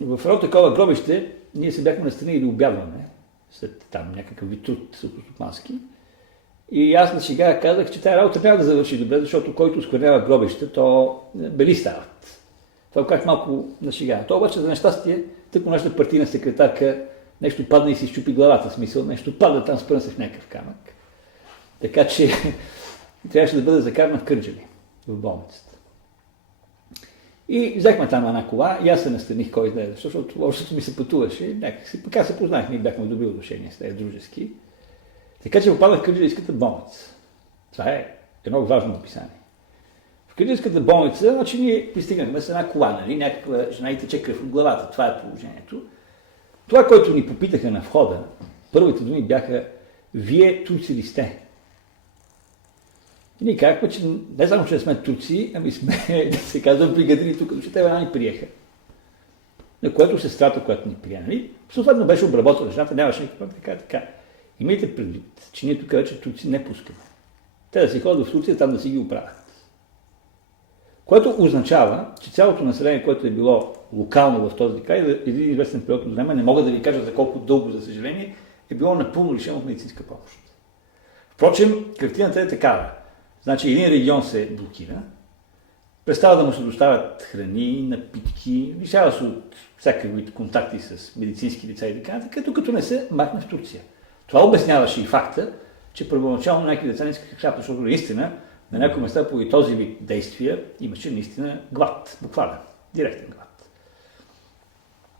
в едно такова гробище ние се бяхме настрани да обядваме, след там някакъв вид труд селскостопански. И аз на шега казах, че тази работа трябва да завърши добре, защото който осквернява гробище, то бели стават. Това как малко на шега. То обаче за нещастие, тъкмо нашата партийна секретарка нещо падна и си щупи главата, смисъл, нещо падна там, спръна се в някакъв камък. Така че трябваше да бъде закарана в Кърджали, в болницата. И взехме там една кола и аз се настраних кой да е, защото общото ми се пътуваше, някакси, пък се познахме и бяхме в добри отношения с тези дружески. Така че попадах в Кърджалийската болница. Това е едно важно описание. В Кърджалийската болница, значи ние пристигнахме с една кола, нали, някаква жена и тече кръв от главата, това е положението. Това, което ни попитаха на входа, първите думи бяха: вие турци ли сте? И ние казахме, че не само, че сме турци, ами сме, да се казва, бригадири тук, защото те веднага ни приеха. На което сестрата, която ни прие, нали, съответно беше обработена жената, нямаше никаква така. Имайте предвид, че ние тук вече турци не пускаме. Те да си ходят в Турция, там да си ги оправят. Което означава, че цялото население, което е било локално в този край, един известен период от време, не мога да ви кажа за колко дълго, за съжаление, е било напълно лишено от медицинска помощ. Впрочем, картината е такава. Значи един регион се блокира, престава да му се доставят храни, напитки, лишава се от всякакви контакти с медицински лица и така, докато не се махне в Турция. Това обясняваше и факта, че първоначално някакви деца не искаха хляб, защото наистина на някои места по този вид действия имаше наистина глад, буквален, директен глад.